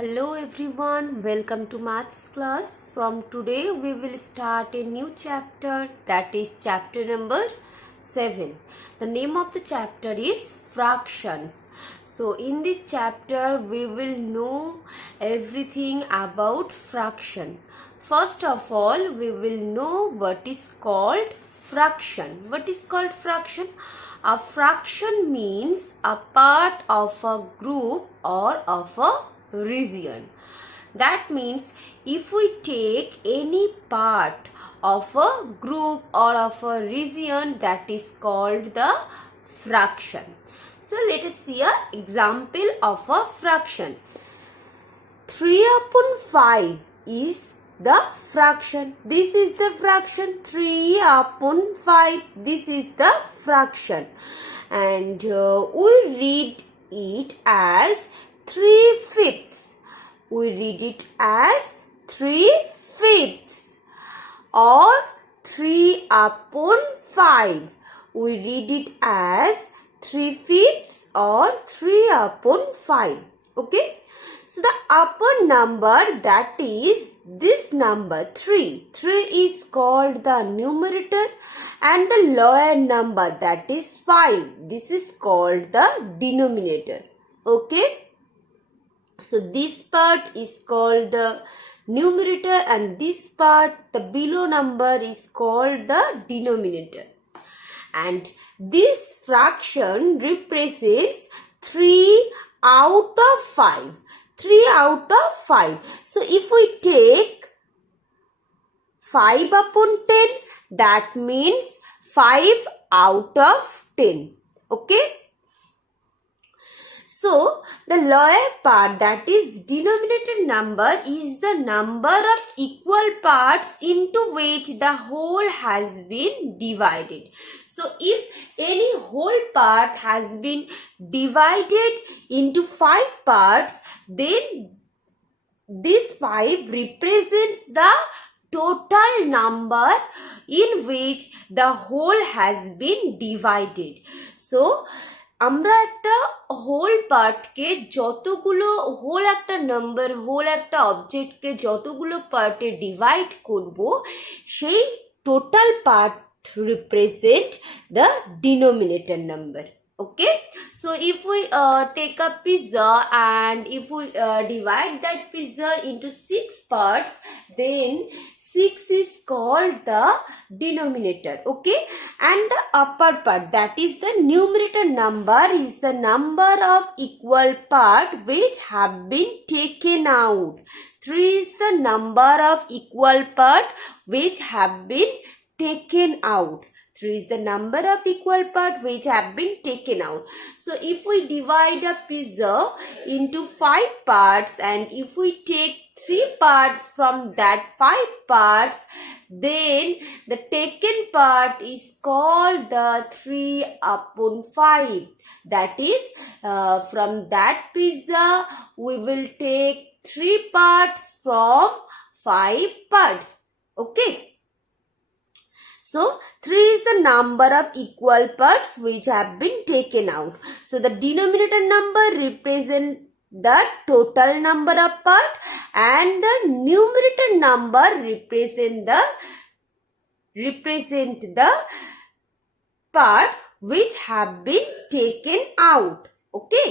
Hello everyone, welcome to maths class. From today we will start a new chapter, that is chapter number 7. The name of the chapter is fractions. So in this chapter we will know everything about fraction. First of all, we will know what is called fraction. What is called fraction? A fraction means a part of a group or of a region. That means if we take any part of a group or of a region, that is called the fraction. So let us see an example of a fraction. 3 upon 5 is the fraction. This is the fraction. 3 upon 5. This is the fraction. And we read it as 3/5. We read it as 3/5 or 3 upon 5. We read it as 3/5 or 3 upon 5. Okay. So the upper number, that is this number 3. 3 is called the numerator and the lower number, that is 5. This is called the denominator. Okay. So this part is called the numerator and this part, the below number, is called the denominator. And this fraction represents 3 out of 5. 3 out of 5. So if we take 5 upon 10, that means 5 out of 10. Okay. So, the lower part, that is denominator number, is the number of equal parts into which the whole has been divided. So, if any whole part has been divided into 5 parts, then this 5 represents the total number in which the whole has been divided. So, আমরা একটা whole পার্টকে যতগুলো whole একটা number whole একটা অবজেক্টকে যতগুলো পার্টে divide করব সেই total part represent the denominator number. Okay, so if we take a pizza and if we divide that pizza into 6 parts, then 6 is called the denominator. Okay, and the upper part, that is the numerator number, is the number of equal part which have been taken out. 3 is the number of equal part which have been taken out. 3 is the number of equal part which have been taken out. So if we divide a pizza into 5 parts and if we take 3 parts from that 5 parts, then the taken part is called the 3 upon 5. That is, from that pizza we will take 3 parts from 5 parts. Okay. So, 3 is the number of equal parts which have been taken out. So, the denominator number represents the total number of part and the numerator number represent the part which have been taken out. Okay,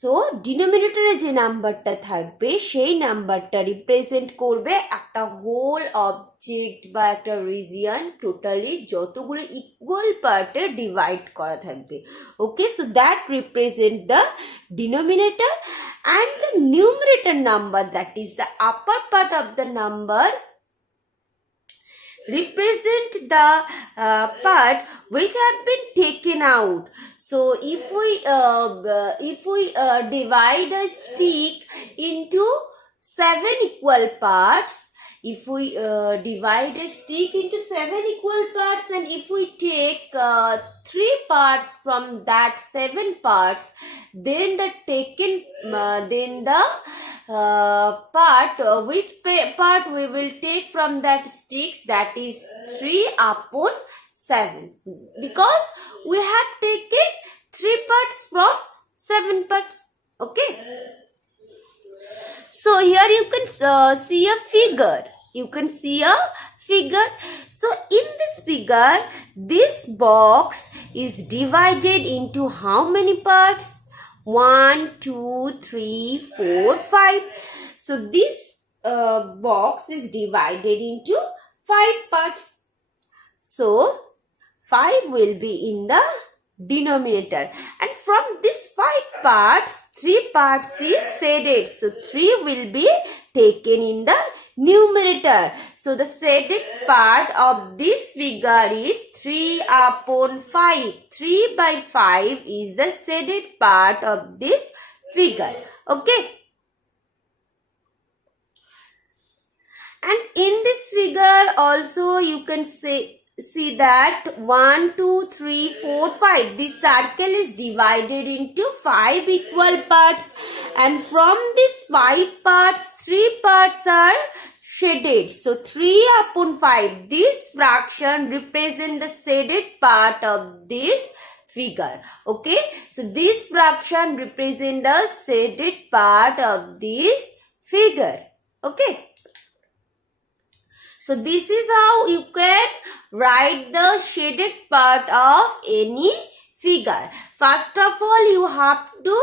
so denominator যে নাম্বারটা থাকবে সেই নাম্বারটা represent করবে একটা whole object বা একটা region totally যতগুলো ইকুয়াল পার্টে ডিভাইড করা থাকবে. Okay, so that represent the denominator and the numerator number, that is the upper part of the number, represent the part which have been taken out. So if we divide a stick into 7 equal parts, if we divide a stick into 7 equal parts and if we take 3 parts from that 7 parts, then the part, which part we will take from that sticks, that is 3 upon 7, because we have taken 3 parts from 7 parts. Okay. So here you can see a figure. You can see a figure. So in this figure, this box is divided into how many parts? 1, 2, 3, 4, 5. So this box is divided into 5 parts. So 5 will be in the denominator, and from this 5 parts, 3 parts is shaded. So 3 will be taken in the numerator. So the shaded part of this figure is 3 upon 5. 3 by 5 is the shaded part of this figure. Okay. And in this figure also you can see that 1, 2, 3, 4, 5. This circle is divided into 5 equal parts, and from these 5 parts, 3 parts are shaded. So 3 upon 5. This fraction represents the shaded part of this figure. Okay. So this fraction represents the shaded part of this figure. Okay. So this is how you can write the shaded part of any figure. First of all, you have to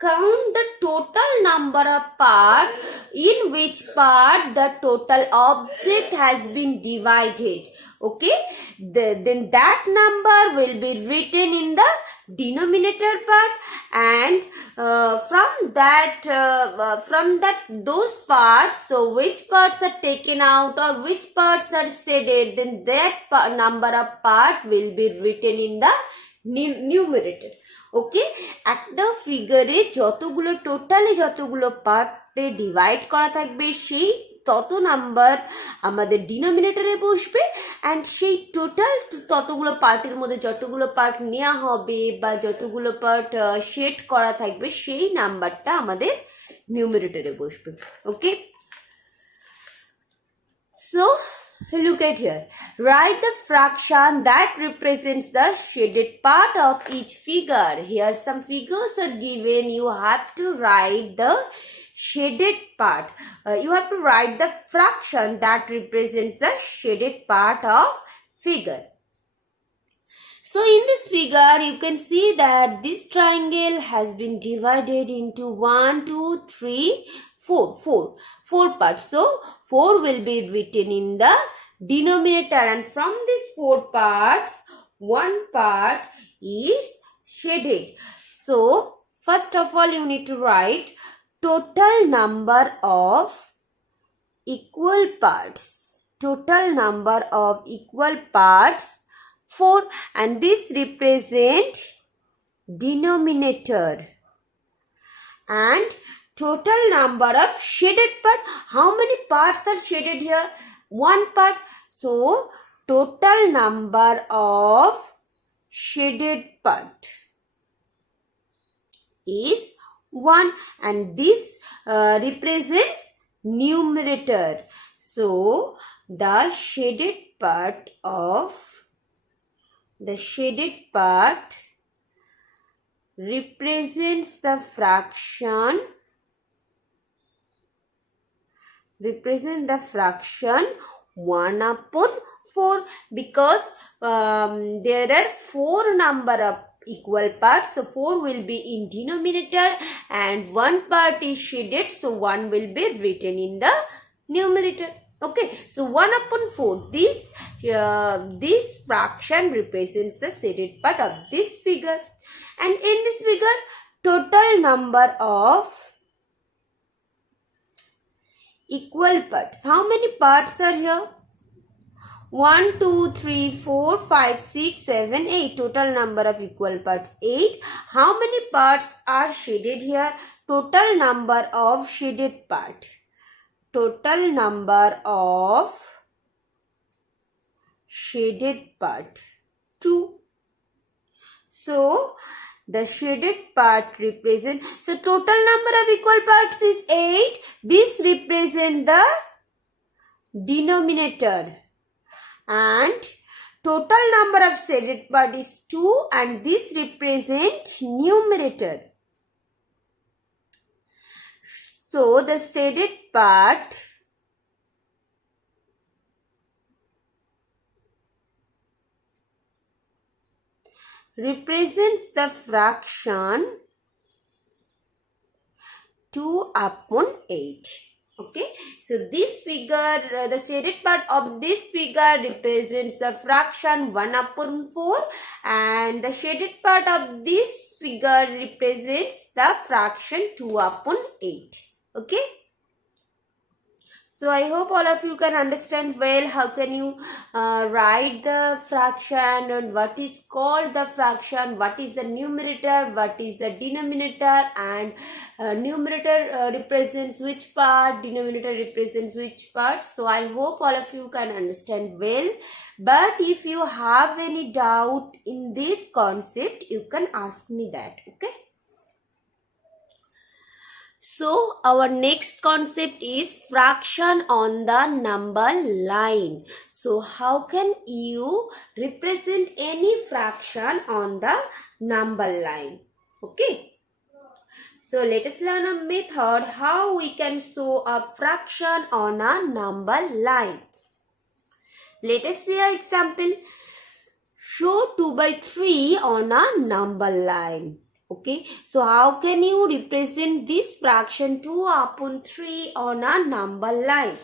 count the total number of parts in which part the total object has been divided. Okay, then that number will be written in the denominator part, and from that those parts, so which parts are taken out or which parts are shaded, then that number of part will be written in the numerator. ওকে, একটা ফিগারে যতগুলো totally যতগুলো পার্টে divide করা থাকবে সেই তত number আমাদের ডিনোমিনেটরে বসবে, অ্যান্ড সেই টোটাল ততগুলো পার্টের মধ্যে যতগুলো পার্ট নেওয়া হবে বা যতগুলো পার্ট শেড করা থাকবে সেই নাম্বারটা আমাদের নিউমিনেটরে বসবে। ওকে, so look at here. Write the fraction that represents the shaded part of each figure. Here some figures are given. You have to write the shaded part. You have to write the fraction that represents the shaded part of figure. So in this figure, you can see that this triangle has been divided into 1, 2, 3, 4 parts. So 4 will be written in the denominator, and from these 4 parts, one part is shaded. So first of all, you need to write total number of equal parts. Total number of equal parts 4, and this represent denominator, and total number of shaded part. How many parts are shaded here? 1 part. So total number of shaded part is 1, and this represents numerator. So the shaded part represents the fraction 1 upon 4, because there are 4 number of equal parts, so 4 will be in denominator and 1 part is shaded, so 1 will be written in the numerator. Okay, so 1 upon 4, this fraction represents the shaded part of this figure. And in this figure, total number of equal parts. How many parts are here? 1, 2, 3, 4, 5, 6, 7, 8. Total number of equal parts 8. How many parts are shaded here? Total number of shaded part. Total number of shaded part 2. So the shaded part represents, so total number of equal parts is 8. This represents the denominator, and total number of shaded part is 2, and this represents numerator. So the shaded part represents the fraction 2 upon 8. Okay, so this figure, the shaded part of this figure represents the fraction 1 upon 4, and the shaded part of this figure represents the fraction 2 upon 8. Okay. So I hope all of you can understand well how can you write the fraction and what is called the fraction, what is the numerator, what is the denominator, and numerator represents which part, denominator represents which part. So I hope all of you can understand well. But if you have any doubt in this concept, you can ask me that. Okay. So our next concept is fraction on the number line. So how can you represent any fraction on the number line? Okay. So let us learn a method how we can show a fraction on a number line. Let us see an example. Show 2 by 3 on a number line. Okay, so how can you represent this fraction 2 upon 3 on a number line?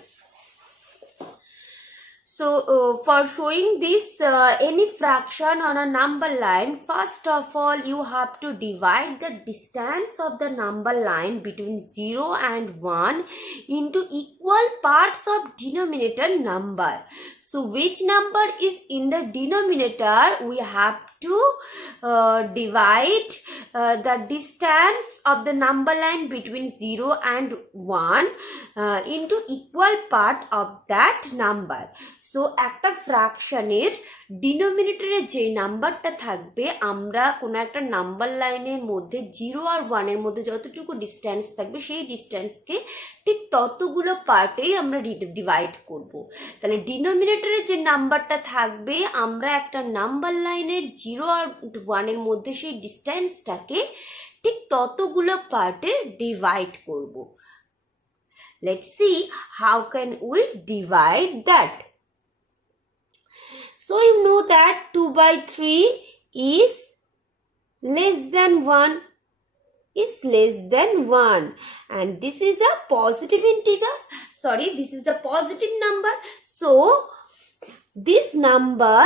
So for showing this any fraction on a number line, first of all you have to divide the distance of the number line between 0 and 1 into equal parts of denominator number. So which number is in the denominator, we have to divide the distance of the number line between 0 and 1 into equal part of that number. So একটা ফ্র্যাকশনের ডিনোমিনেটরে যে নাম্বারটা থাকবে, আমরা কোনো একটা number লাইনের মধ্যে 0 আর 1 এর মধ্যে যতটুকু ডিস্টেন্স থাকবে সেই ডিস্টেন্সকে ঠিক ততগুলো পার্টেই আমরা ডিভাইড করব। তাহলে ডিনোমিনেটরে যে নাম্বারটা থাকবে, আমরা একটা নাম্বার লাইনের 0 আর 1 এর মধ্যে সেই ডিস্টেন্সটাকে ঠিক ততগুলো পার্টে ডিভাইড করব। Let's see how can we divide that. So you know that 2 by 3 is less than 1, and this is a positive integer. Sorry, this is a positive number. So this number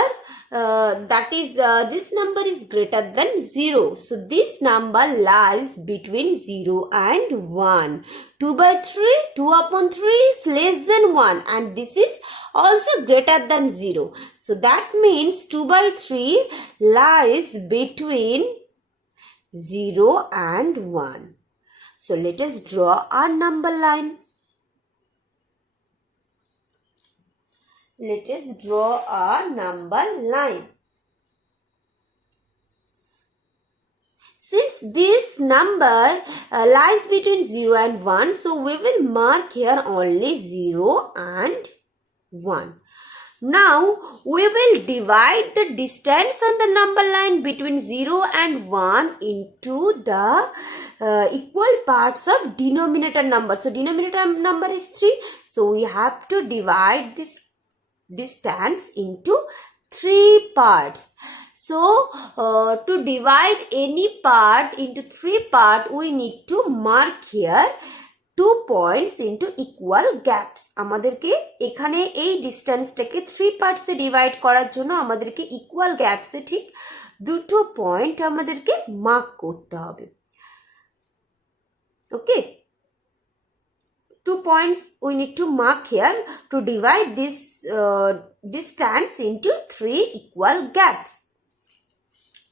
this number is greater than 0. So this number lies between 0 and 1. 2 by 3, 2 upon 3 is less than 1, and this is also greater than 0. So that means 2 by 3 lies between 0 and 1. So let us draw our number line. Let us draw a number line. Since this number lies between 0 and 1, so we will mark here only 0 and 1. Now we will divide the distance on the number line between 0 and 1 into the equal parts of denominator number. So denominator number is 3. So we have to divide this distance into 3 parts. So to divide any part into 3 parts, we need to mark here 2 points into equal gaps. আমাদেরকে এখানে এই ডিস্টেন্সটাকে 3 পার্টসে divide করার জন্য আমাদেরকে equal গ্যাপসে ঠিক 2 point আমাদেরকে mark করতে হবে। ওকে, 2 points we need to mark here to divide this distance into 3 equal gaps.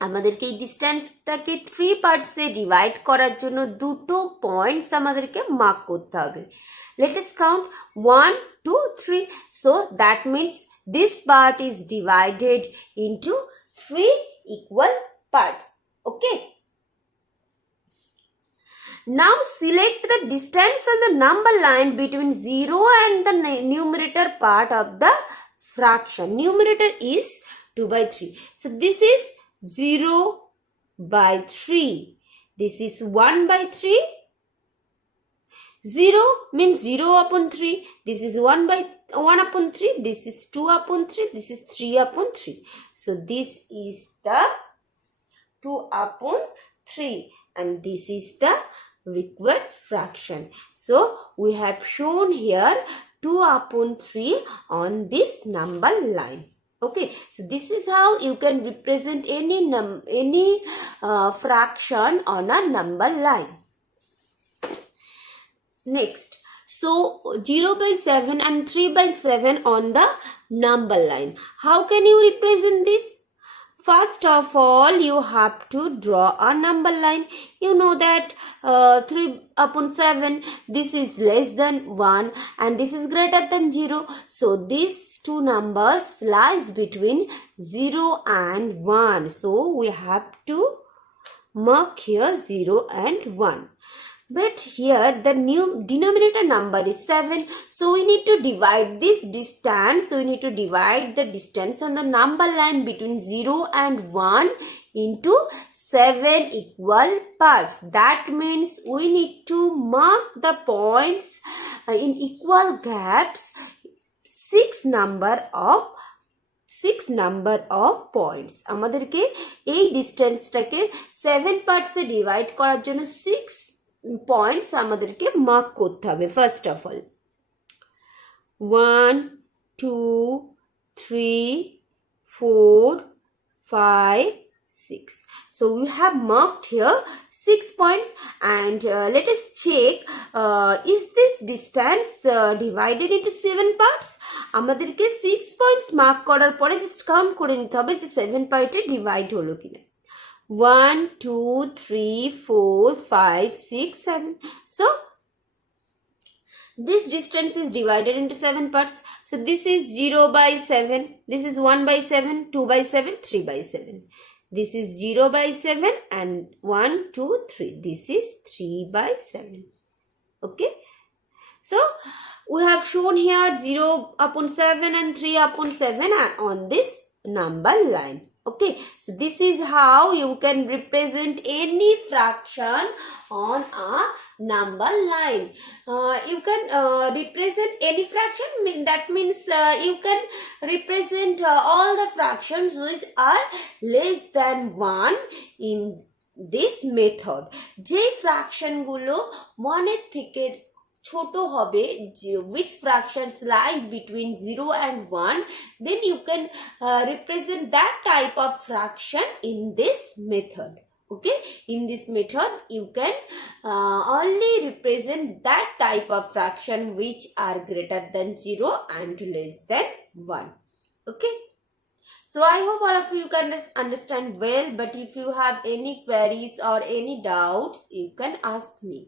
আমাদেরকে এই ডিস্টেন্সটাকে 3 পার্টসে ডিভাইড করার জন্য 2 পয়েন্টস আমাদেরকে মার্ক করতে হবে। Let us count 1, 2, 3. So that means this part is divided into 3 equal parts. Okay. Now select the distance on the number line between 0 and the numerator part of the fraction. Numerator is 2 by 3. So this is 0 by 3. This is 1 by 3. 0 means 0 upon 3. This is 1 upon 3. This is 2 upon 3. This is 3 upon 3. So this is the 2 upon 3 and this is the required fraction. So we have shown here 2 upon 3 on this number line. Okay, so this is how you can represent any fraction on a number line. Next, so 0 by 7 and 3 by 7 on the number line. How can you represent this? First of all, you have to draw a number line. You know that 3 upon 7, this is less than 1 and this is greater than 0. So, these two numbers lies between 0 and 1. So, we have to mark here 0 and 1. But here the new denominator number is 7. So we need to divide this distance. So we need to divide the distance on the number line between 0 and 1 into 7 equal parts. That means we need to mark the points in equal gaps 6 number of points. আমাদেরকে এই ডিসটেন্সটাকে 7 পার্টসে divide করার জন্য 6 points আমাদেরকে mark করতে হবে. First of all 1 2 3 4 5 6. So we have marked here 6 points and let us check is this distance divided into 7 parts. আমাদেরকে 6 points mark করার পরে just count করে নিতে হবে যে 7 পার্টে ডিভাইড হলো কিনা. 1 2 3 4 5 6 7. So this distance is divided into 7 parts. So this is 0 by 7, this is 1 by 7, 2 by 7, 3 by 7. This is 0 by 7 and 1 2 3. This is 3 by 7. Okay, so we have shown here 0 upon 7 and 3 upon 7 on this number line. Okay, so this is how you can represent any fraction on a number line. You can represent any fraction, that means you can represent all the fractions which are less than 1 in this method. যে fraction গুলো 1 এর থেকে ছোট হবে, which fractions lie between 0 and 1, then you can represent that type of fraction in this method. Okay, in this method you can only represent that type of fraction which are greater than 0 and less than 1. Okay, so I hope all of you can understand well, but if you have any queries or any doubts, you can ask me.